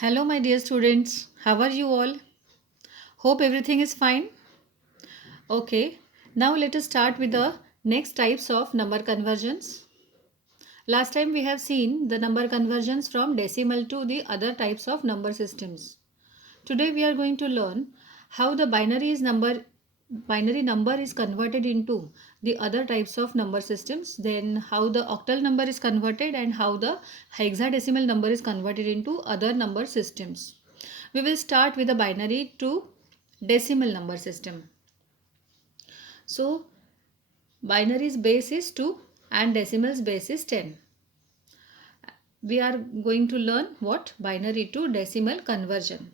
Hello, my dear students. How are you all? Hope everything is fine. Okay, now let us start with the next types of number conversions. Last time we have seen the number conversions from decimal to the other types of number systems. Today we are going to learn how the binary number is converted into the other types of number systems, then how the octal number is converted and how the hexadecimal number is converted into other number systems. We will start with the binary to decimal number system. So binary's base is 2 and decimal's base is 10. We are going to learn what binary to decimal conversion.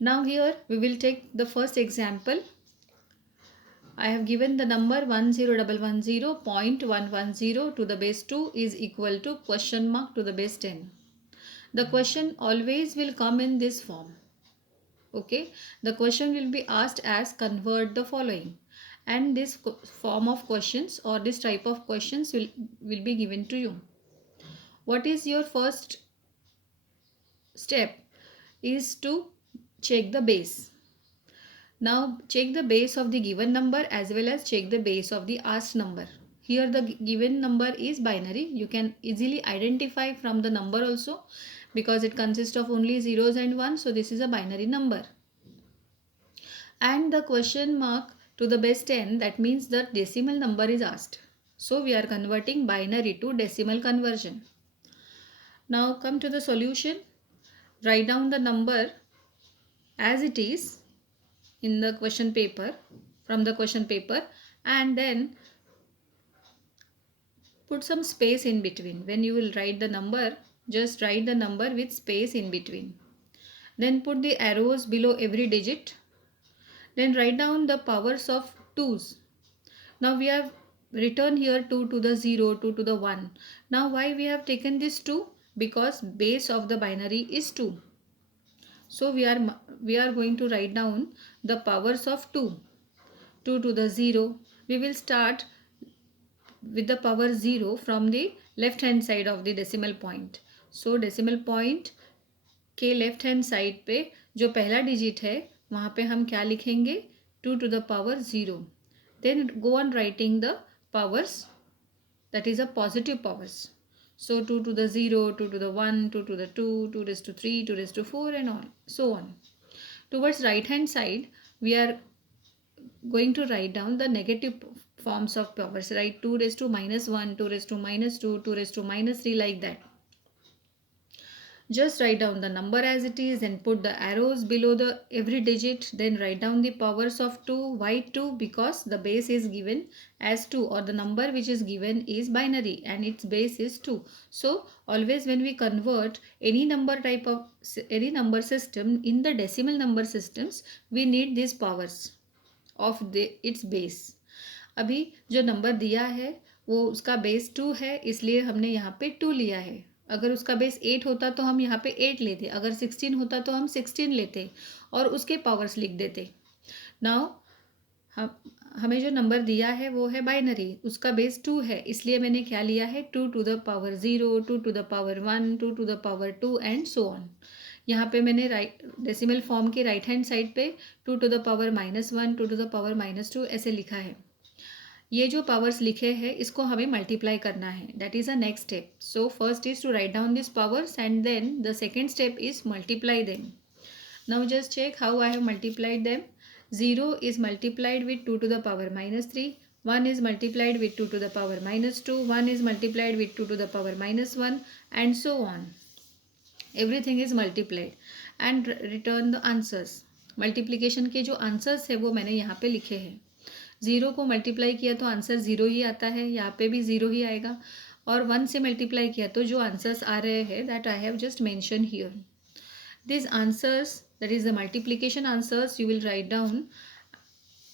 Now here we will take the first example. I have given the number 10110.110 to the base 2 is equal to question mark to the base 10. The question always will come in this form. Okay, the question will be asked as convert the following, and this form of questions or this type of questions will be given to you. What is your first step is to check the base. Now check the base of the given number as well as check the base of the asked number. Here the given number is binary. You can easily identify from the number also because it consists of only zeros and ones. So this is a binary number. And the question mark to the base 10, that means the decimal number is asked. So we are converting binary to decimal conversion. Now come to the solution. Write down the number as it is in the question paper, from the question paper, and then put some space in between. When you will write the number, just write the number with space in between. Then put the arrows below every digit. Then write down the powers of 2's. Now we have written here 2 to the 0, 2 to the 1. Now why we have taken this 2? Because base of the binary is 2. So we are going to write down the powers of 2. 2 to the 0. We will start with the power 0 from the left hand side of the decimal point. So decimal point के left hand side पे जो पहला digit है वहाँ पे हम क्या लिखेंगे 2 to the power 0. Then go on writing the powers, that is a positive powers. So 2 to the 0, 2 to the 1, 2 to the 2, 2 raised to 3, 2 raised to 4 and all so on. Towards right hand side we are going to write down the negative forms of powers, right? 2 raised to minus 1, 2 raised to minus 2, 2 raised to minus 3, like that. Just write down the number as it is and put the arrows below the every digit. Then write down the powers of 2. Why 2? Because the base is given as 2, or the number which is given is binary and its base is 2. So always when we convert any number type of any number system in the decimal number systems, we need these powers of its base. अभी जो number दिया है वो उसका base 2 है, इसलिए हमने यहाँ पे 2 लिया है. अगर उसका बेस 8 होता तो हम यहाँ पे 8 लेते, अगर 16 होता तो हम 16 लेते और उसके पावर्स लिख देते. नाउ हमें जो नंबर दिया है वो है बाइनरी, उसका बेस 2 है, इसलिए मैंने क्या लिया है 2 to the power 0, 2 to the power 1, 2 to the power 2 and so on. यहाँ पे मैंने डेसिमल फॉर्म के राइट हैंड साइड पे 2 to the power -1, 2 to the power -2 ऐसे लिखा है. ये जो पावर्स लिखे हैं इसको हमें मल्टीप्लाई करना है. That is a next step. So first is to write down this powers and then the second step is multiply them. Now just check how I have multiplied them. 0 is multiplied with 2 to the power -3. 1 is multiplied with 2 to the power -2. 1 is multiplied with 2 to the power -1 and so on. Everything is multiplied and return the answers. Multiplication के जो answers है वो मैंने यहाँ पे लिखे हैं. 0 को मल्टीप्लाई किया तो आंसर 0 ही आता है, यहाँ पे भी 0 ही आएगा. और 1 से मल्टीप्लाई किया तो जो आंसर्स आ रहे हैं that I have just mention here. This answers, that is the multiplication answers, you will write down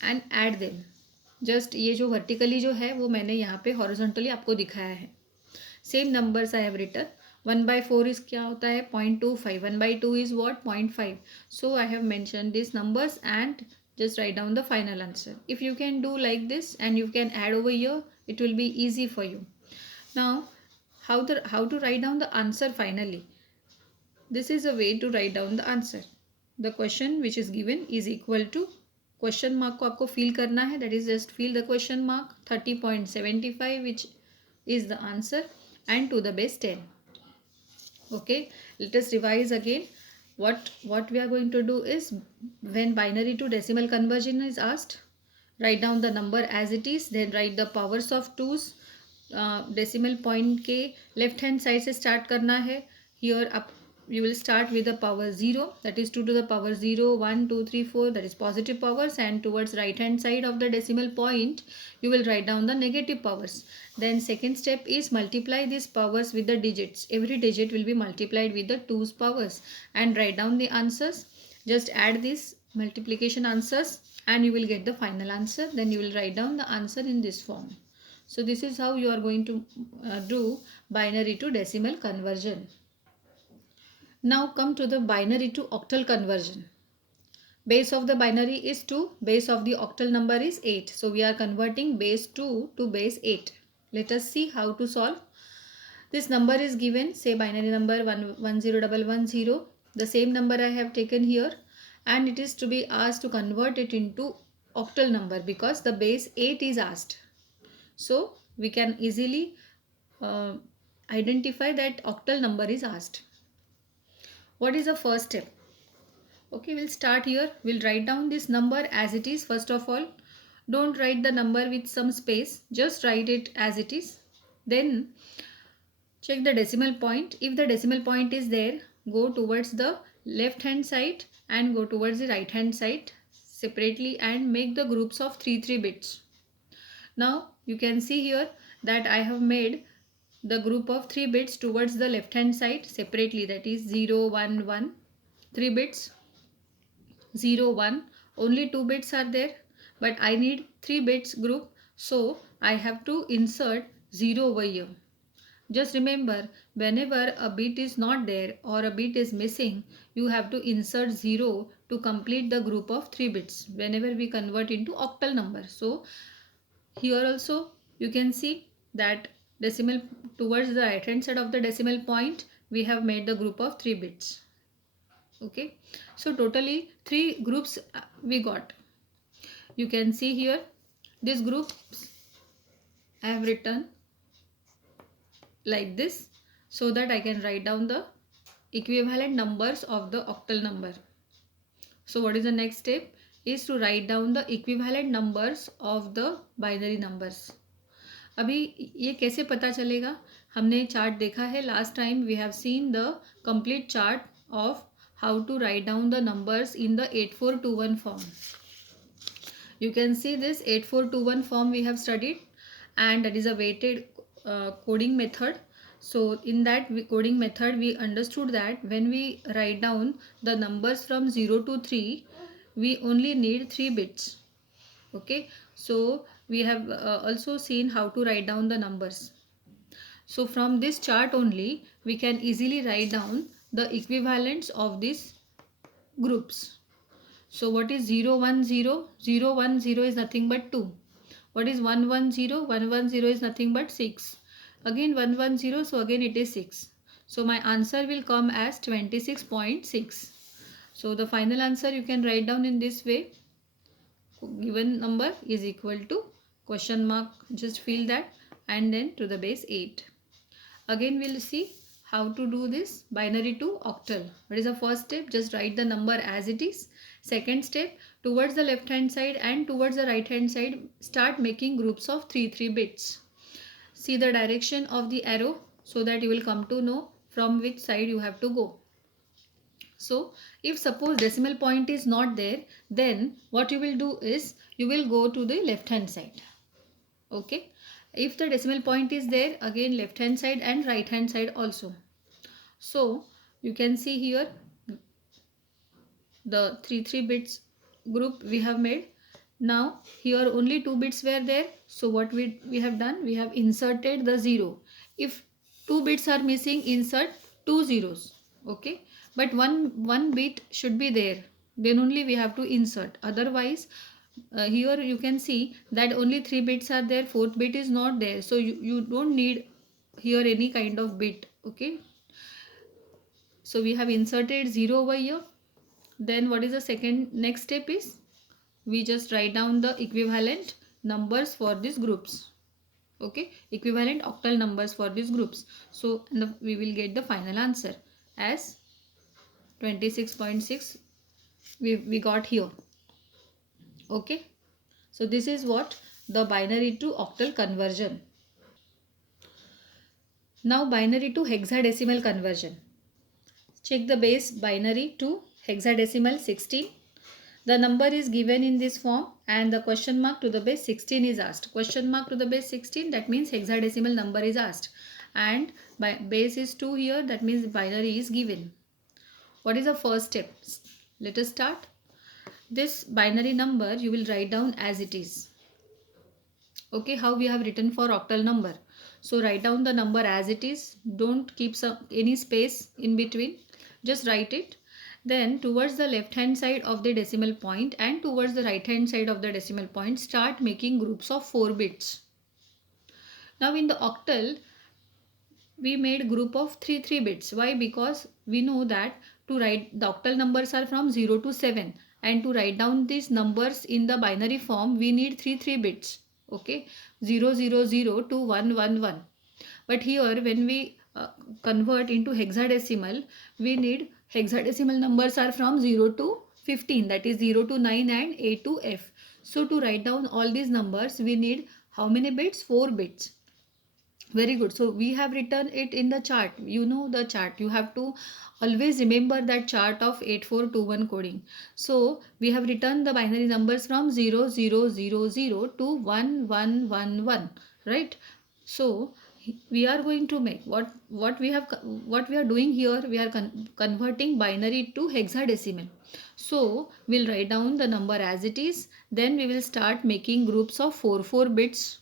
and add them. Just ये जो वर्टिकली जो है वो मैंने यहाँ पे हॉरिजॉन्टली आपको दिखाया है. Same numbers I have written. 1/4 is क्या होता है 0.25. 1/2 is what 0.5. So I have mention this numbers and just write down the final answer. If you can do like this and you can add over here, it will be easy for you. Now how to write down the answer finally. this is a way to write down the answer. The question which is given is equal to question mark को आपको fill करना है, that is just fill the question mark 30.75 which is the answer and to the base 10. Okay, let us revise again. What we are going to do is, when binary to decimal conversion is asked, write down the number as it is, then write the powers of twos. Decimal point के left hand side से start करना है. Here up you will start with the power 0, that is 2 to the power 0, 1, 2, 3, 4, that is positive powers, and towards right hand side of the decimal point you will write down the negative powers. Then second step is multiply these powers with the digits. Every digit will be multiplied with the 2's powers and write down the answers. Just add these multiplication answers and you will get the final answer. Then you will write down the answer in this form. So this is how you are going to do binary to decimal conversion. Now come to the binary to octal conversion. Base of the binary is 2, base of the octal number is 8. So we are converting base 2 to base 8. Let us see how to solve. This number is given, say binary number 10110. The same number I have taken here, and it is to be asked to convert it into octal number because the base 8 is asked. So we can easily identify that octal number is asked. What is the first step? Okay, we'll start here. We'll write down this number as it is first of all. Don't write the number with some space. Just write it as it is. Then check the decimal point. If the decimal point is there, go towards the left hand side and go towards the right hand side separately and make the groups of 3 bits. Now you can see here that I have made the group of 3 bits towards the left hand side separately, that is 0, 1, 1, 3 bits, 0, 1, only 2 bits are there, but I need 3 bits group, so I have to insert 0 over here. Just remember, whenever a bit is not there or a bit is missing, you have to insert 0 to complete the group of 3 bits whenever we convert into octal number. So here also you can see that decimal towards the right hand side of the decimal point we have made the group of 3 bits. Okay, so totally 3 groups we got. You can see here this group I have written like this so that I can write down the equivalent numbers of the octal number. So what is the next step is to write down the equivalent numbers of the binary numbers. अभी ये कैसे पता चलेगा? हमने chart देखा है last time. We have seen the complete chart of how to write down the numbers in the 8421 form. You can see this 8421 form we have studied, and that is a weighted coding method. So in that coding method we understood that when we write down the numbers from 0 to 3, we only need 3 bits. Okay, so we have also seen how to write down the numbers. So from this chart only we can easily write down the equivalents of these groups. So what is 0, 1, 0? 0, 1, 0 is nothing but 2. What is 1, 1, 0? 1, 1, 0 is nothing but 6. Again 1, 1, 0, so again it is 6. So my answer will come as 26.6. So the final answer you can write down in this way. Given number is equal to question mark, just fill that, and then to the base 8. Again we'll see how to do this binary to octal. What is the first step? Just write the number as it is. Second step, towards the left hand side and towards the right hand side, start making groups of 3 bits. See the direction of the arrow so that you will come to know from which side you have to go. So if suppose decimal point is not there, then what you will do is you will go to the left hand side. Okay, if the decimal point is there, again left hand side and right hand side also. So you can see here the 3 bits group we have made. Now here only 2 bits were there, so what we have done, we have inserted the 0. If 2 bits are missing, insert 2 zeros. Okay, but one bit should be there, then only we have to insert. Otherwise here you can see that only 3 bits are there, 4th bit is not there, so you don't need here any kind of bit. Okay, So we have inserted 0 over here. Then what is the second next step is we just write down the equivalent numbers for these groups. Okay, equivalent octal numbers for these groups. So we will get the final answer as 26.6 we got here. Okay, so this is what the binary to octal conversion. Now binary to hexadecimal conversion. Check the base binary to hexadecimal 16. The number is given in this form and the question mark to the base 16 is asked. Question mark to the base 16, that means hexadecimal number is asked. And base is 2 here, that means binary is given. What is the first step? Let us start. This binary number you will write down as it is. Okay, how we have written for octal number. So write down the number as it is. Don't keep any space in between. Just write it. Then towards the left hand side of the decimal point and towards the right hand side of the decimal point, start making groups of 4 bits. Now in the octal, we made group of 3 bits. Why? Because we know that to write the octal numbers are from 0 to 7, and to write down these numbers in the binary form we need 3 bits. Okay, 0 0 0 to 1 1 1. But here when we convert into hexadecimal, we need hexadecimal numbers are from 0 to 15, that is 0 to 9 and A to F. So to write down all these numbers we need how many bits? 4 bits. Very good. So we have written it in the chart. You know the chart. You have to always remember that chart of 8421 coding. So we have written the binary numbers from 0000 to 1111. Right? So we are going to make what we are doing here. We are converting binary to hexadecimal. So we'll write down the number as it is. Then we will start making groups of 4 bits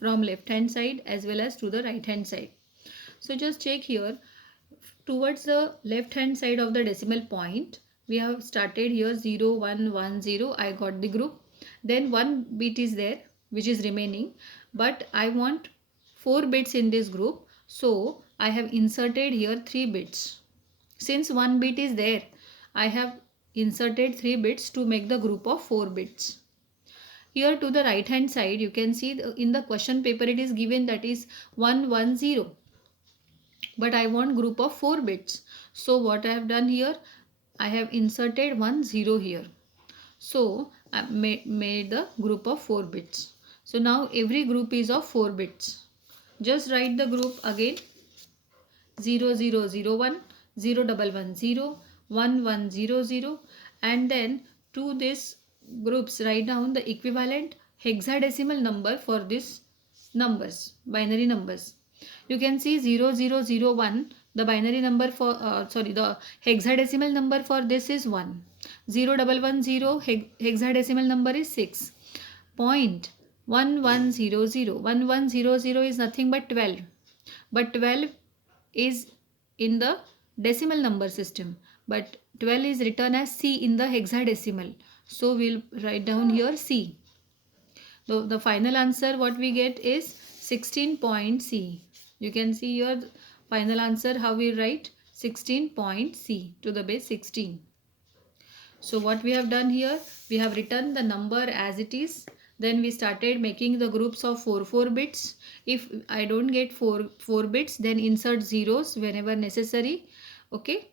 from left hand side as well as to the right hand side. So just check here, towards the left hand side of the decimal point we have started here 0 1 1 0. I got the group. Then 1 bit is there which is remaining, but I want 4 bits in this group, so I have inserted here 3 bits. Since 1 bit is there, I have inserted 3 bits to make the group of 4 bits. Here to the right hand side you can see in the question paper it is given that is 110, but I want group of 4 bits. So what I have done here, I have inserted 10 here. So I made the group of 4 bits. So now every group is of 4 bits. Just write the group again: 0001, 0110, 1100, and then to this groups write down the equivalent hexadecimal number for this numbers, binary numbers. You can see 0001, the binary number for the hexadecimal number for this is 1. 0110 hexadecimal number is 6. Point 1100, 1100 is nothing but 12, but 12 is in the decimal number system, but 12 is written as C in the hexadecimal. So we'll write down here C. So the final answer what we get is 16 point C. You can see your final answer how we write 16 point C to the base 16. So what we have done here, we have written the number as it is. Then we started making the groups of 4 bits. If I don't get 4 bits, then insert zeros whenever necessary. Okay.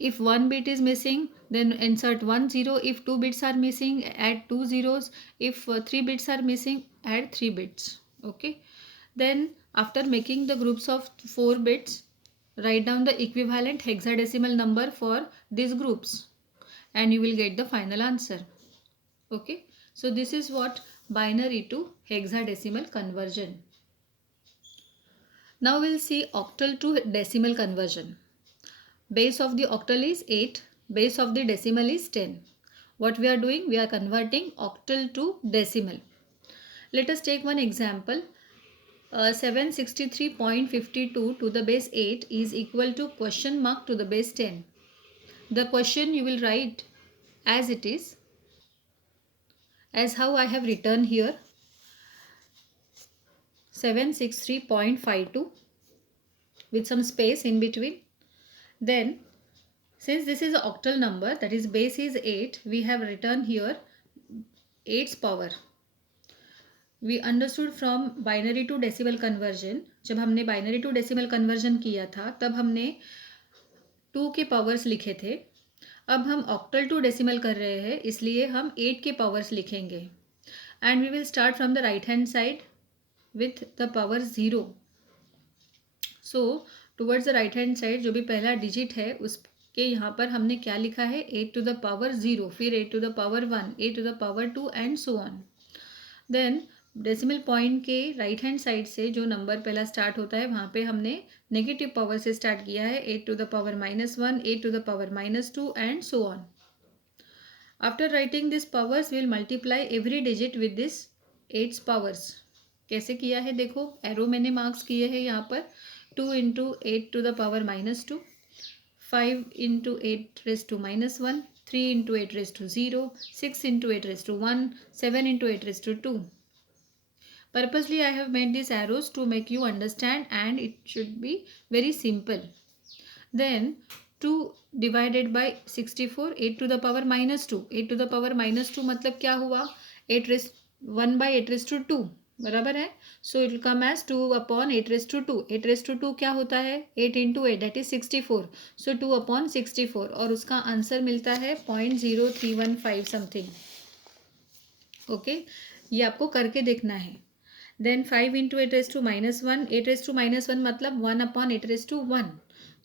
If 1 bit is missing, then insert 1 0. If 2 bits are missing, add 2 zeros. If 3 bits are missing, add 3 bits. Okay. Then after making the groups of 4 bits, write down the equivalent hexadecimal number for these groups and you will get the final answer. Okay. So this is what binary to hexadecimal conversion. Now we'll see octal to decimal conversion. Base of the octal is 8. Base of the decimal is 10. What we are doing? We are converting octal to decimal. Let us take one example. 763.52 to the base 8 is equal to question mark to the base 10. The question you will write as it is, as how I have written here, 763.52 with some space in between, Then since this is an octal number, that is base is 8, we have written here 8's power. We understood from binary to decimal conversion. जब हमने binary to decimal conversion किया था तब हमने 2 के powers लिखे थे. अब हम octal to decimal कर रहे हैं, इसलिए हम 8 के पावर्स लिखेंगे. And we will start from the right hand side with the power 0. So towards the right hand side जो भी पहला डिजिट है उसके यहाँ पर हमने क्या लिखा है, 8 to the power 0, फिर 8 to the power 1, 8 to the power 2 and so on. Then decimal point के राइट हैंड साइड से जो नंबर पहला स्टार्ट होता है वहाँ पे हमने नेगेटिव पावर से स्टार्ट किया है, 8 to the power -1, 8 to the power -2 and so on. After writing these powers we will multiply every digit with this 8's powers. कैसे किया है देखो, एरो मैंने मार्क्स किए हैं यहाँ पर. 2 into 8 to the power -2, 5 into 8 raised to -1, 3 into 8 raised to 0, 6 into 8 raised to 1, 7 into 8 raised to 2. Purposely I have made these arrows to make you understand, and it should be very simple. Then 2 divided by 64, 8 to the power -2. 8 to the power -2 मतलब क्या हुआ, 1 by 8 raised to 2 बराबर है. So it will come as 2 upon 8 raised to 2. 8 raised to 2 क्या होता है, 8 into 8 that is 64. So 2 upon 64 और उसका आंसर मिलता है 0.0315 समथिंग. ओके, ये आपको करके देखना है. Then 5 into 8 raised to -1, 8 raised to -1 मतलब 1 upon 8 raised to 1.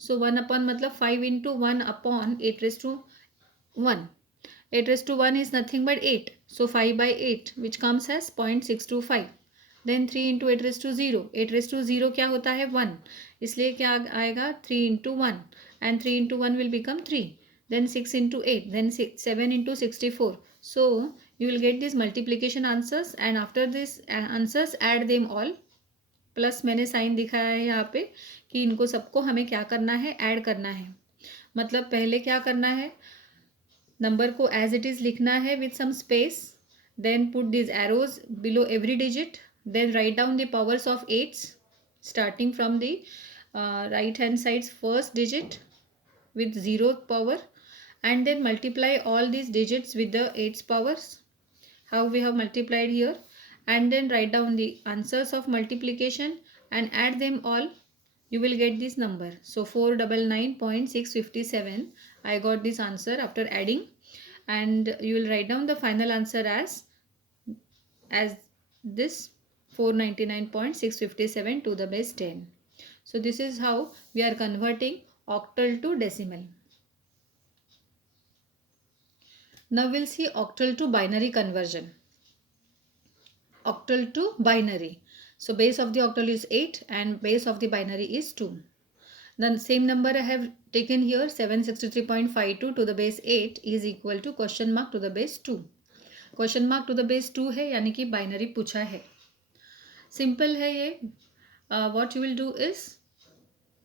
So 1 upon मतलब 5 into 1 upon 8 raised to 1. 8 raised to 1 is nothing but 8. So 5 by 8 which comes as 0.625. Then 3 into 8 raised to 0. 8 raised to 0 क्या होता है, 1. इसलिए क्या आएगा, 3 into 1. And 3 into 1 will become 3. Then 6 into 8. Then 7 into 64. So you will get these multiplication answers, and after this answers add them all. Plus मैंने sign दिखाया है यहाँ पे कि इनको सबको हमें क्या करना है, ऐड करना है. मतलब पहले क्या करना है, नंबर को एज इट इज़ लिखना है with some space. Then put this arrows below every digit. Then write down the powers of 8s starting from the right hand sides first digit with 0 power, and then multiply all these digits with the 8's powers, how we have multiplied here, and then write down the answers of multiplication and add them all. You will get this number. So 499.657 I got this answer after adding, and you will write down the final answer as this 499.657 to the base 10. So this is how we are converting octal to decimal. Now we'll see octal to binary conversion. Octal to binary. So base of the octal is 8 and base of the binary is 2. The same number I have taken here, 763.52 to the base 8 is equal to question mark to the base 2. Question mark to the base 2 है, यानी कि binary पूछा है. Simple है ये. What you will do is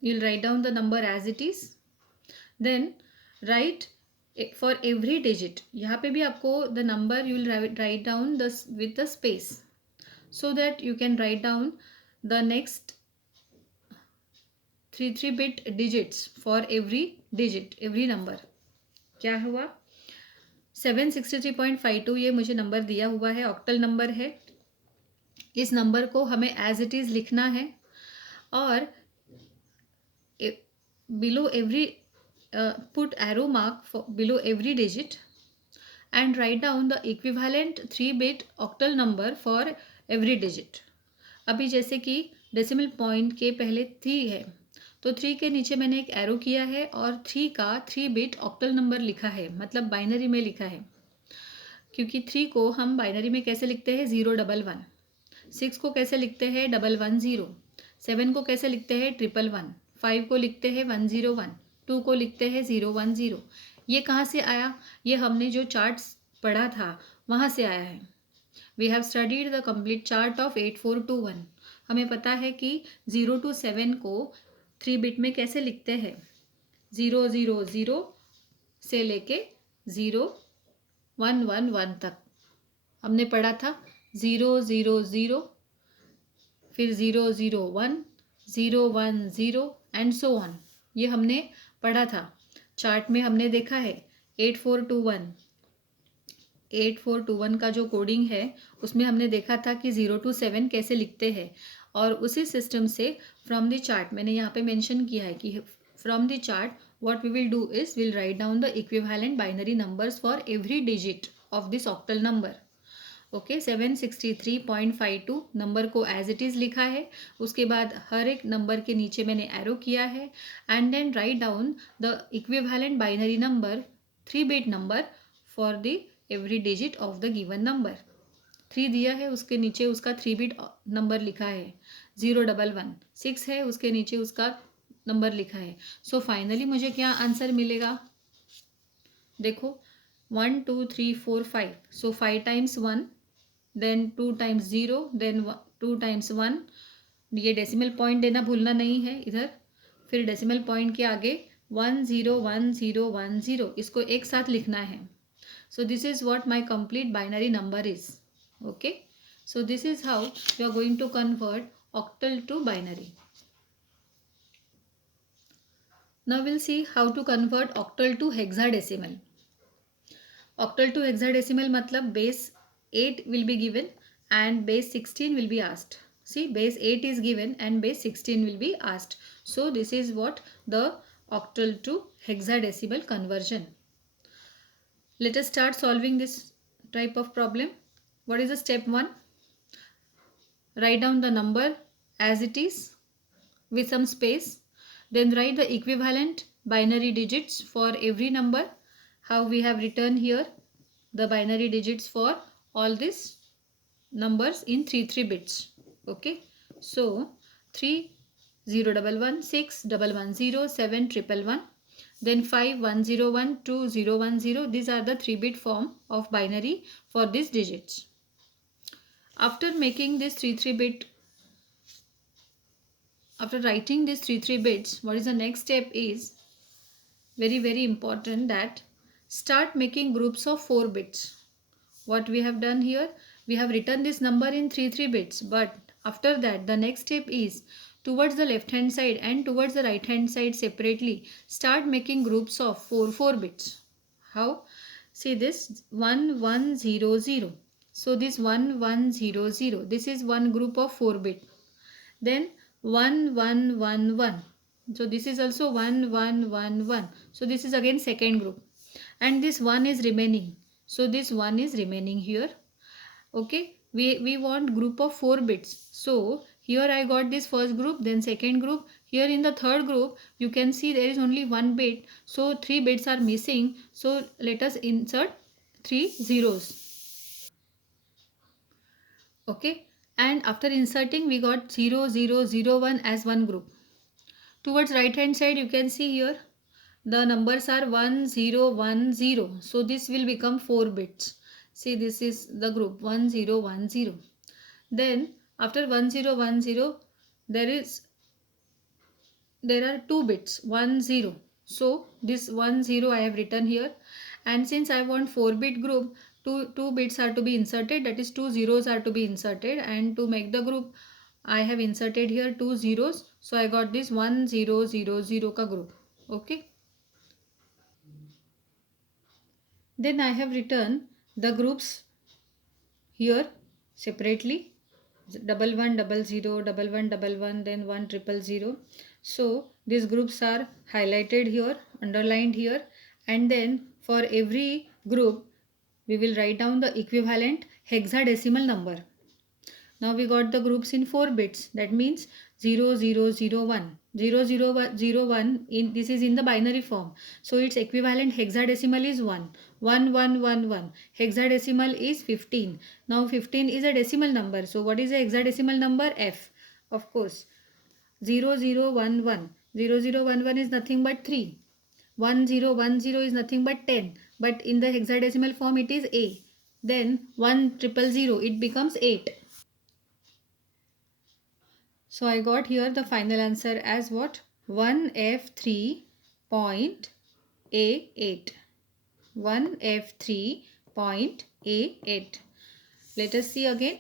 you will write down the number as it is. Then write for every digit. यहाँ पे भी आपको the number you will write down this with the space, so that you can write down the next 3 bit digits for every digit, every number. क्या हुआ, 763.52 ये मुझे number दिया हुआ है, ऑक्टल नंबर है. इस नंबर को हमें एज इट इज़ लिखना है, और below every put arrow mark below every digit and write down the equivalent 3-bit octal number for every digit. अभी जैसे कि डेसिमल पॉइंट के पहले 3 है, तो 3 के नीचे मैंने एक एरो किया है और 3 का 3-bit ऑक्टल नंबर लिखा है, मतलब बाइनरी में लिखा है. क्योंकि 3 को हम बाइनरी में कैसे लिखते हैं, 011. 6 को कैसे लिखते हैं, 110. 7 को कैसे लिखते हैं, 111. 5 को लिखते हैं 101. 2 को लिखते हैं 010. ये कहाँ से आया, ये हमने जो चार्ट्स पढ़ा था वहाँ से आया है. We have studied the complete chart of 8421. हमें पता है कि 0 to 7 को 3 बिट में कैसे लिखते हैं, 000 से लेके 0111 तक हमने पढ़ा था. 000, फिर 001, 010 एंड सो ऑन. ये हमने पढ़ा था, चार्ट में हमने देखा है 8421 का जो कोडिंग है उसमें हमने देखा था कि 0 to 7 कैसे लिखते हैं। और उसी सिस्टम से फ्रॉम द चार्ट मैंने यहाँ पे मेंशन किया है कि from the chart what we will do is will write down the equivalent binary numbers for every digit of this octal number. Okay, 763.52 number को एज इट इज़ लिखा है। उसके बाद हर एक नंबर के नीचे मैंने एरो किया है and then write down the equivalent binary number 3-bit number for the every digit of the given number. 3 दिया है, उसके नीचे उसका 3-bit नंबर लिखा है। 011 6 है, उसके नीचे उसका नंबर लिखा है। सो फाइनली मुझे क्या आंसर मिलेगा, देखो 1 2 3 4 5। So 5 times 1, then 2 times 0, then 2 times 1। ये डेसिमल पॉइंट देना भूलना नहीं है इधर। फिर डेसिमल पॉइंट के आगे 1 0 1 0 1 0, इसको एक साथ लिखना है। So this is what my complete binary number is. Okay, so this is how you are going to convert octal to binary. Now we'll see how to convert octal to hexadecimal. Octal to hexadecimal matlab base 8 will be given and base 16 will be asked. See, base 8 is given and base 16 will be asked. So this is what the octal to hexadecimal conversion. Let us start solving this type of problem. What is the step 1? Write down the number as it is with some space. Then write the equivalent binary digits for every number. How we have written here the binary digits for all these numbers in 3 bits. Okay, so 3 0 1 1 6 1 1 0 7 1 1, then 5 1 0 1 2 0 1 0. These are the 3-bit form of binary for these digits. After making this 3-bit, after writing these 3 bits, what is the next step is very important, that start making groups of 4 bits. What we have done here, we have written this number in 3 bits, but after that the next step is towards the left hand side and towards the right hand side separately start making groups of 4 bits. How? See this 1 1 0 0. So this 1 1 0 0, this is one group of 4 bit. Then 1 1 1 1. So this is also 1 1 1 1. So this is again second group. And this 1 is remaining. So this 1 is remaining here. Okay. We want group of 4 bits. So here I got this first group, then second group. Here in the third group, you can see there is only 1 bit. So 3 bits are missing. So let us insert 3 zeros. Okay. And after inserting, we got 0 0 0 1 as one group. Towards right hand side, you can see here the numbers are 1 0 1 0. So this will become 4 bits. See, this is the group 1 0 1 0. Then after 1 0 1 0, there are 2 bits 1 0. So this 1 0 I have written here, and since I want 4-bit group, two bits are to be inserted, that is 2 zeros are to be inserted, and to make the group I have inserted here 2 zeros. So I got this 1 0 0 0 ka group. Okay. Then I have written the groups here separately, 1 1 0 0 1 1 1 1, then 1 0 0. So these groups are highlighted here, underlined here, and then for every group we will write down the equivalent hexadecimal number. Now we got the groups in 4 bits, that means 0 0 0 1. 0 0 0 1 in this is in the binary form, so its equivalent hexadecimal is 1. 1 1 1 1. Hexadecimal is 15. Now 15 is a decimal number, so what is the hexadecimal number? F. Of course, 0 0 1 1. 0 0 1 1 is nothing but 3. 1 0 1 0 is nothing but 10, but in the hexadecimal form it is A. Then 1 0 0, it becomes 8. So I got here the final answer as what? 1F3.A8. 1F3.A8. Let us see again.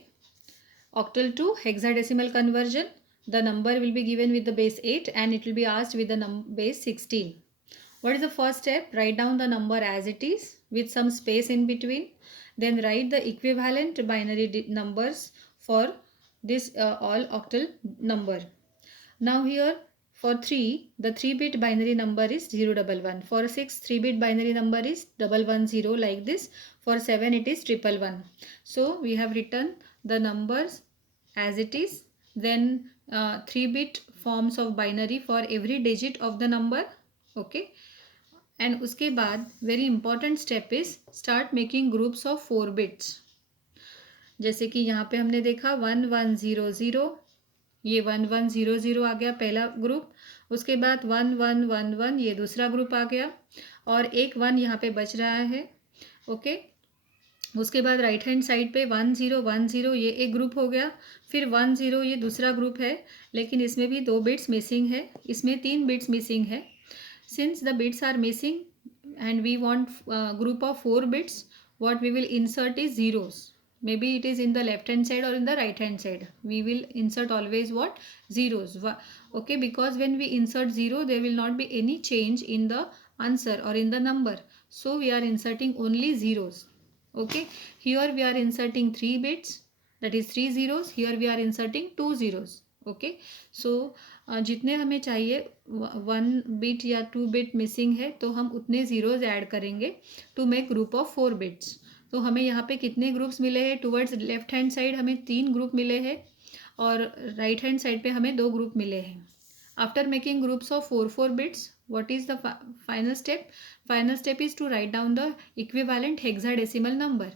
Octal to hexadecimal conversion. The number will be given with the base 8 and it will be asked with the base 16. What is the first step? Write down the number as it is with some space in between. Then write the equivalent binary numbers for this all octal number. Now here for 3, the 3-bit binary number is 011. For 6, 3-bit binary number is 110 like this. For 7, it is 111. So we have written the numbers as it is. Then 3-bit forms of binary for every digit of the number. Okay. And उसके बाद very important step is start making groups of 4 bits. जैसे कि यहाँ पे हमने देखा 1100, ये 1100 आ गया पहला ग्रुप. उसके बाद 1111 ये दूसरा ग्रुप आ गया और एक 1 यहाँ पे बच रहा है. ओके. उसके बाद राइट हैंड साइड पे 1010 ये एक ग्रुप हो गया. फिर 10 ये दूसरा ग्रुप है, लेकिन इसमें भी 2 बिट्स मिसिंग है, इसमें 3 बिट्स मिसिंग है. Since the bits are missing and we want group of 4 bits, what we will insert is zeros. Maybe it is in the left hand side or in the right hand side. We will insert always what? Zeros. Okay, because when we insert 0, there will not be any change in the answer or in the number. So we are inserting only zeros. Okay, here we are inserting 3 bits, that is 3 zeros. Here we are inserting 2 zeros. Okay. सो जितने हमें चाहिए 1 bit या 2 bit missing है तो हम उतने zeros add करेंगे to make group of 4 bits. तो हमें यहाँ पे कितने ग्रुप्स मिले हैं? टुवर्ड्स लेफ्ट हैंड साइड हमें 3 ग्रुप मिले हैं और राइट हैंड साइड पे हमें 2 ग्रुप मिले हैं. After making groups of 4 bits, what is the final step? Final step is to write down the equivalent hexadecimal number.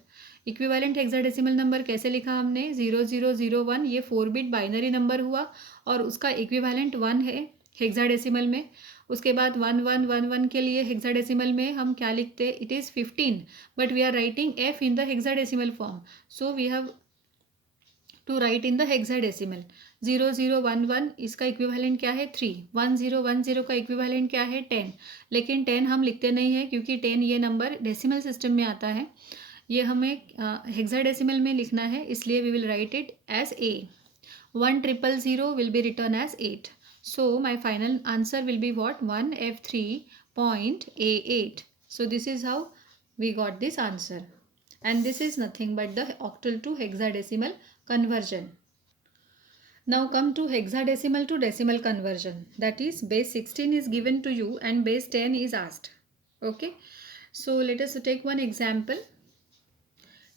Equivalent hexadecimal number कैसे लिखा हमने? 0001 ये 4 बिट बाइनरी नंबर हुआ और उसका इक्विवेलेंट 1 है हेक्साडेसिमल में. उसके बाद 1111 के लिए हेक्साडेसिमल में हम क्या लिखते? It is 15, but we are writing F in the hexadecimal form. So we have to write in the hexadecimal. 0011 इसका इक्विवेलेंट क्या है? 3. 1010 का इक्विवेलेंट क्या है? 10. लेकिन 10 हम लिखते नहीं हैं क्योंकि 10 ये नंबर डेसिमल सिस्टम में आता है. ये हमें हेक्साडेसिमल में लिखना है, इसलिए we will write it as A. 1000 will be written as 8. So my final answer will be what? 1F3.88. So this is how we got this answer. And this is nothing but the octal to hexadecimal conversion. Now come to hexadecimal to decimal conversion. That is base 16 is given to you and base 10 is asked. Okay. So let us take one example.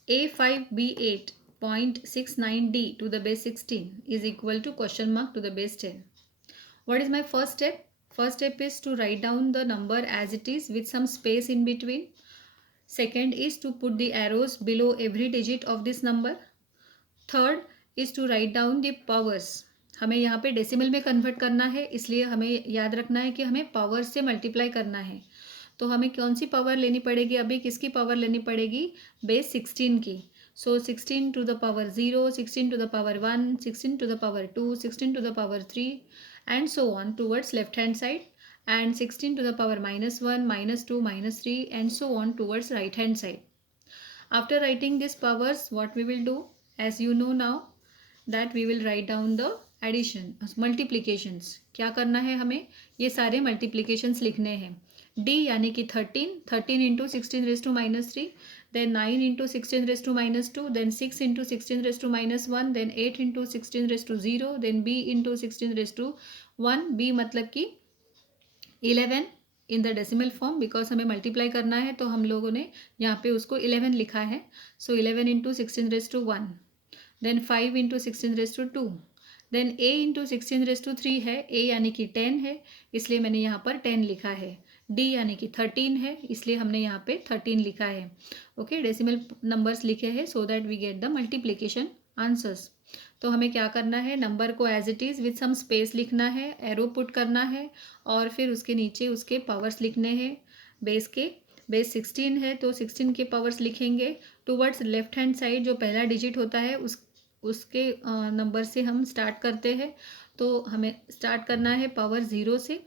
A5B8.69D to the base 16 is equal to question mark to the base 10. What is my first step? First step is to write down the number as it is with some space in between. Second is to put the arrows below every digit of this number. Third is to write down the powers. हमें यहाँ पे decimal में convert करना है, इसलिए हमें याद रखना है कि हमें पावर से मल्टीप्लाई करना है. तो हमें कौन सी पावर लेनी पड़ेगी? अभी किसकी पावर लेनी पड़ेगी? बेस 16 की. So 16 to the power 0, 16 to the power 1, 16 to the power 2, 16 to the power 3 and so on towards left hand side, and 16 to the power -1, -2, -3 and so on towards right hand side. After writing these powers, what we will do? As you know now that we will write down the addition, multiplications. क्या करना है हमें? ये सारे multiplications लिखने हैं. D यानी कि 13 into 16 raised to -3, then 9 into 16 raised to -2, then 6 into 16 raised to -1, then 8 into 16 raised to 0, then B into 16 raised to 1. B मतलब कि 11 in the decimal form, because हमें मल्टीप्लाई करना है तो हम लोगों ने यहाँ पे उसको 11 लिखा है. So 11 into 16 raise to 1, then 5 into 16 raise to 2, then A into 16 raise to 3 है. A यानी कि 10 है, इसलिए मैंने यहाँ पर 10 लिखा है. D यानी कि 13 है, इसलिए हमने यहाँ पे 13 लिखा है. ओके, डेसिमल नंबर्स लिखे हैं so that we get the multiplication answers. तो हमें क्या करना है? नंबर को as it is with some space लिखना है, एरो पुट करना है और फिर उसके नीचे उसके पावर्स लिखने हैं. बेस के बेस 16 है तो 16 के पावर्स लिखेंगे. टूवर्ड्स लेफ्ट हैंड साइड जो पहला डिजिट होता है उसके नंबर से हम स्टार्ट करते हैं. तो हमें स्टार्ट करना है पावर 0 से.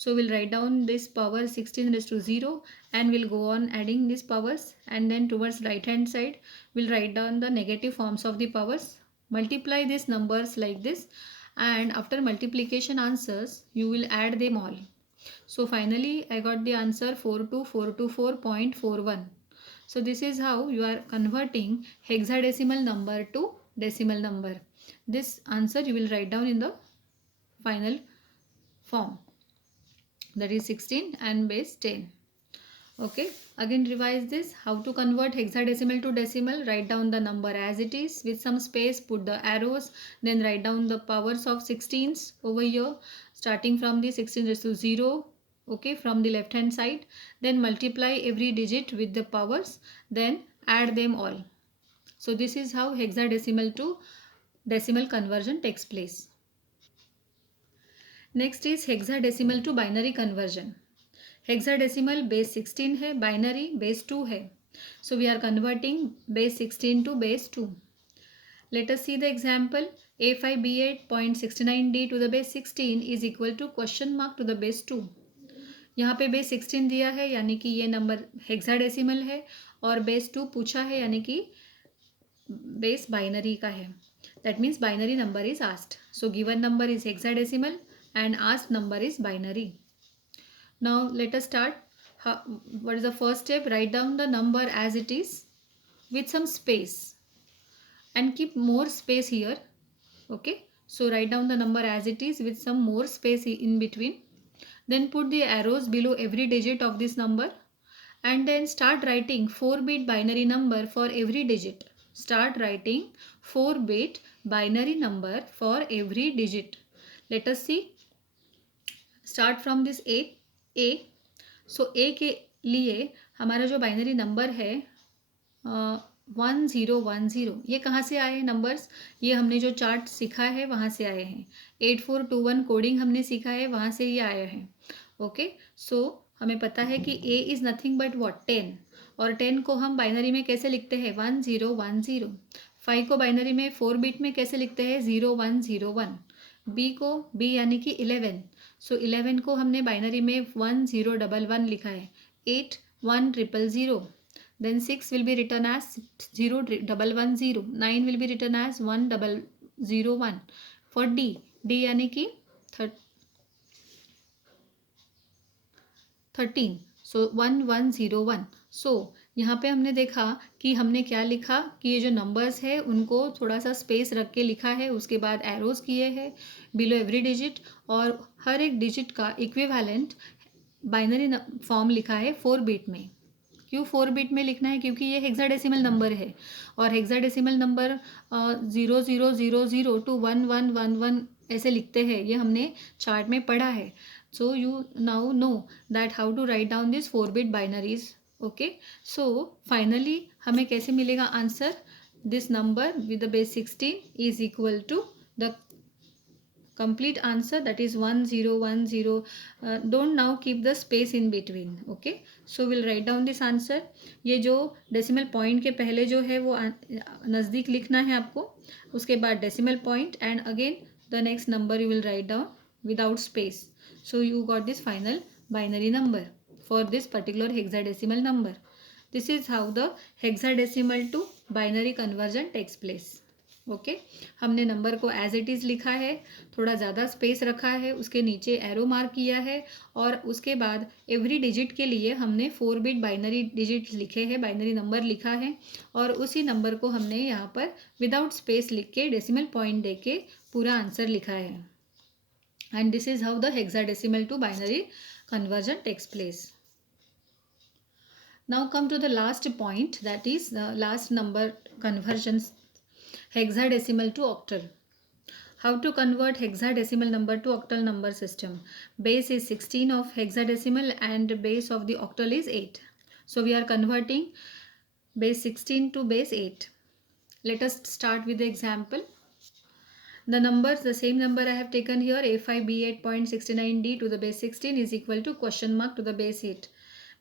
So we'll write down this power 16 raised to 0 and we'll go on adding these powers, and then towards right hand side we'll write down the negative forms of the powers. Multiply these numbers like this, and after multiplication answers you will add them all. So finally I got the answer 42424.41. So this is how you are converting hexadecimal number to decimal number. This answer you will write down in the final form, that is 16 and base 10. Okay, again revise this. How to convert hexadecimal to decimal? Write down the number as it is with some space, put the arrows, then write down the powers of 16s over here, starting from the 16 raised to 0, okay, from the left hand side. Then multiply every digit with the powers, then add them all. So this is how hexadecimal to decimal conversion takes place. Next is hexadecimal to binary conversion. Hexadecimal base 16 है, binary base 2 है. So we are converting base 16 to base 2. Let us see the example. A5B8.69D to the base 16 is equal to question mark to the base 2. यहाँ पे base 16 दिया है यानी कि ये number hexadecimal है, और बेस 2 पूछा है यानी कि बेस बाइनरी का है. That means binary number is asked. So given number is hexadecimal and asked number is binary. Now let us start. What is the first step? Write down the number as it is with some space and keep more space here. Okay, so write down the number as it is with some more space in between. Then put the arrows below every digit of this number, and then start writing 4-bit binary number for every digit. Start writing 4-bit binary number for every digit. Let us see. Start from this A. So A के लिए हमारा जो binary number है 1010, ये कहाँ से आए हैं नंबर्स? ये हमने जो चार्ट सीखा है वहाँ से आए हैं. 8421 कोडिंग हमने सीखा है, वहाँ से ये आया है. ओके, सो हमें पता है कि A is nothing but what 10, और 10 को हम बाइनरी में कैसे लिखते हैं? 1010. 5 को बाइनरी में 4 बिट में कैसे लिखते हैं? 0101. बी को बी यानी कि 11. सो 11 को हमने बाइनरी में 1011 लिखा है. 8 1000. Then 6 will be written as 0110. 9 will be written as 1001. For D, D यानी कि 13. सो 1101. सो यहाँ पे हमने देखा कि हमने क्या लिखा कि ये जो नंबर्स है उनको थोड़ा सा स्पेस रख के लिखा है, उसके बाद एरोज किए हैं बिलो एवरी डिजिट, और हर एक डिजिट का इक्विवेलेंट बाइनरी फॉर्म लिखा है 4 बिट में. क्यों 4 बिट में लिखना है? क्योंकि ये हेक्साडेसिमल नंबर है, और हेक्साडेसिमल नंबर 0000 टू 1111 ऐसे लिखते हैं. ये हमने चार्ट में पढ़ा है. So you now know that how to write down this 4-bit binaries. Okay, so finally हमें कैसे मिलेगा answer? This number with the base 16 is equal to the complete answer, that is 1010. Don't now keep the space in between. Okay, so we'll write down this answer. ये जो decimal point के पहले जो है वो नज़दीक लिखना है आपको, उसके बाद decimal point, and again the next number you will write down without space. So you got this final binary number for this particular hexadecimal number. This is how the hexadecimal to binary conversion takes place. Okay, हमने number को as it is लिखा है, थोड़ा ज़्यादा space रखा है, उसके नीचे एरो मार्क किया है, और उसके बाद एवरी डिजिट के लिए हमने 4-bit बाइनरी डिजिट लिखे हैं, बाइनरी नंबर लिखा है, और उसी नंबर को हमने यहाँ पर विदाउट स्पेस लिख के डेसिमल पॉइंट दे के पूरा आंसर लिखा है. And this is how the hexadecimal to binary conversion takes place. Now come to the last point, that is the last number conversions, hexadecimal to octal. How to convert hexadecimal number to octal number system? Base is 16 of hexadecimal and base of the octal is 8. So we are converting base 16 to base 8. Let us start with the example. The numbers, the same number I have taken here, A5B8.69D to the base 16 is equal to question mark to the base 8.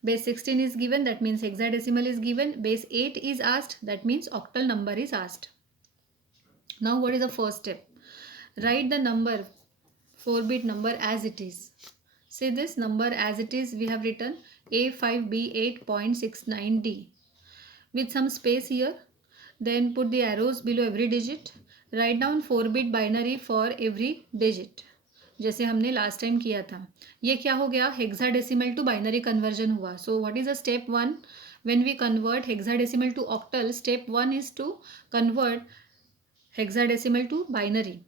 Base 16 is given, that means hexadecimal is given. Base 8 is asked, that means octal number is asked. Now what is the first step? Write the number, 4-bit number as it is. See this number as it is, we have written A5B8.69D with some space here. Then put the arrows below every digit. Write down 4-bit binary for every digit. जैसे हमने last time किया था। ये क्या हो गया, hexadecimal to binary conversion हुआ। So what is the step 1 when we convert hexadecimal to octal? Step 1 is to convert hexadecimal to binary.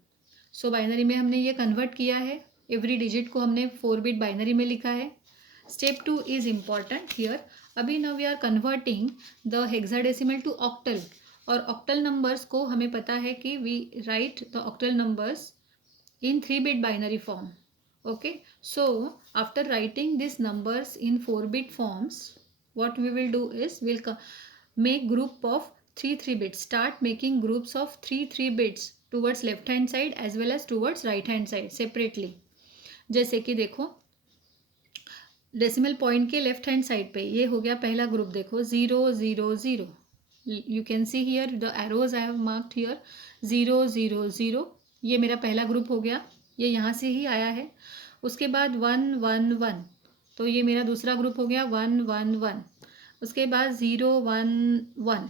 So binary में हमने ये कन्वर्ट किया है, एवरी डिजिट को हमने 4 बिट बाइनरी में लिखा है। Step 2 is important here. अभी now we are converting the hexadecimal to octal, और ऑक्टल नंबर्स को हमें पता है कि we write the octal numbers in 3-bit binary form. Okay, so after writing these numbers in 4-bit forms, what we will do is we'll make group of 3 bits. Start making groups of 3 bits towards left hand side as well as towards right hand side separately. जैसे कि देखो decimal point के left hand side पे ये हो गया पहला group, देखो 0 0 0. You can see here the arrows I have marked here 0 0 0. ये मेरा पहला ग्रुप हो गया, ये यहाँ से ही आया है। उसके बाद 1 1 1, तो ये मेरा दूसरा ग्रुप हो गया 1 1 1. उसके बाद 0 1 1,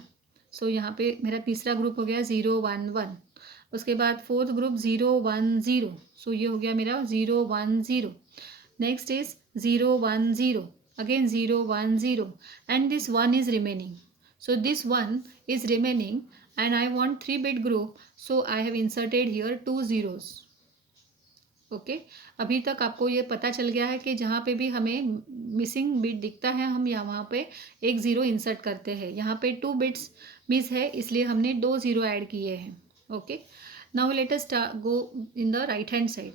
सो यहाँ पे मेरा तीसरा ग्रुप हो गया 0 1 1. उसके बाद फोर्थ ग्रुप 0 1 0, सो ये हो गया मेरा 0 1 0. Next is 0 1 0, again 0 1 0, and this 1 is remaining. So this 1 is remaining and I want 3-bit group, so I have inserted here 2 zeros. Okay, अभी तक आपको ये पता चल गया है कि जहाँ पे भी हमें मिसिंग बिट दिखता है हम यहाँ वहाँ पे एक ज़ीरो इंसर्ट करते हैं। यहाँ पे 2 बिट्स मिस है इसलिए हमने 2 ज़ीरो ऐड किए हैं। Okay, now let us go in the right hand side.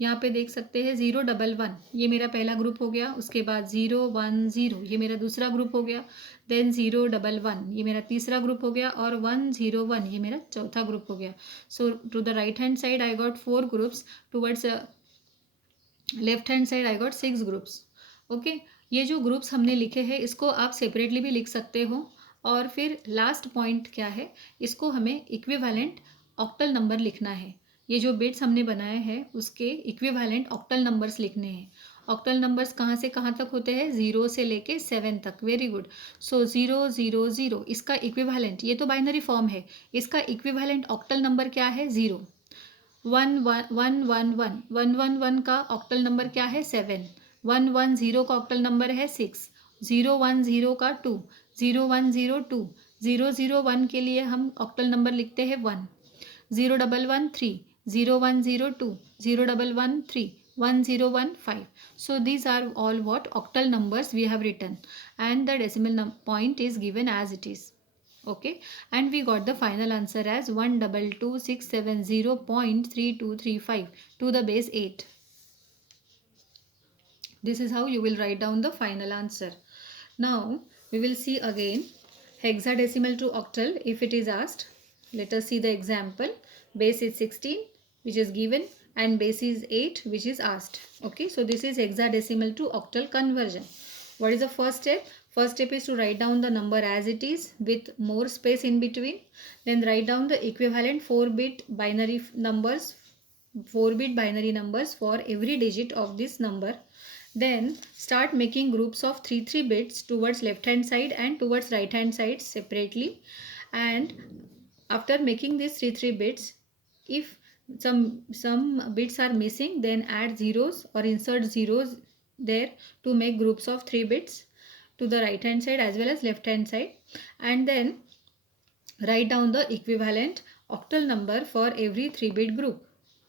यहाँ पे देख सकते हैं 0 1 1, ये मेरा पहला ग्रुप हो गया। उसके बाद 0 1 0, ये मेरा दूसरा ग्रुप हो गया। देन 0 1 1, ये मेरा तीसरा ग्रुप हो गया। और 1 0 1, ये मेरा चौथा ग्रुप हो गया। So to the right hand side I got 4 groups, towards left hand side I got 6 groups. Okay, ये जो ग्रुप्स हमने लिखे हैं इसको आप सेपरेटली भी लिख सकते हो। और फिर लास्ट पॉइंट क्या है, इसको हमें इक्विवेलेंट ऑक्टल नंबर लिखना है। ये जो बिट्स हमने बनाए हैं उसके इक्विवेलेंट ऑक्टल नंबर्स लिखने हैं। ऑक्टल नंबर्स कहाँ से कहाँ तक होते हैं, 0 से लेके 7 तक। Very good. सो 0 0 0, इसका इक्विवेलेंट, ये तो बाइनरी फॉर्म है, इसका इक्विवेलेंट ऑक्टल नंबर क्या है, 0। 1 1 1 1 1 1 1 1 का ऑक्टल नंबर क्या है, 7। 1 1 0 का ऑक्टल नंबर है 6। 0 1 0 का 2। 0 1 0 2। 0 0 1 के लिए हम ऑक्टल नंबर लिखते हैं 1। 0 1 1 3। 0 1 0 2, 0 1 1 3, 1 0 1 5. So these are all what octal numbers we have written, and the decimal point is given as it is. Okay, and we got the final answer as 122,670.3235 to the base 8. This is how you will write down the final answer. Now we will see again hexadecimal to octal if it is asked. Let us see the example. Base is 16 which is given and base is 8 which is asked. Okay, so this is hexadecimal to octal conversion. What is the first step? First step is to write down the number as it is with more space in between. Then write down the equivalent 4-bit binary numbers, 4-bit binary numbers for every digit of this number. Then start making groups of 3 bits towards left hand side and towards right hand side separately. And after making these 3 bits, if some bits are missing, then add zeros or insert zeros there to make groups of 3 bits to the right hand side as well as left hand side. And then write down the equivalent octal number for every 3-bit group.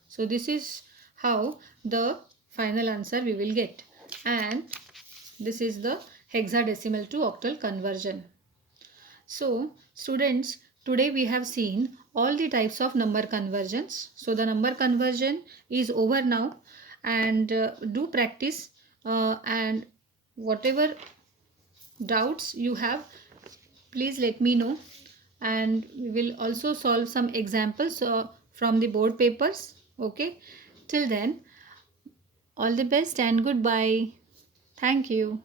So this is how the final answer we will get. And this is the hexadecimal to octal conversion. So students, today we have seen all the types of number conversions. So the number conversion is over now, and do practice, and whatever doubts you have, please let me know, and we will also solve some examples from the board papers. Okay, till then, all the best and goodbye. Thank you.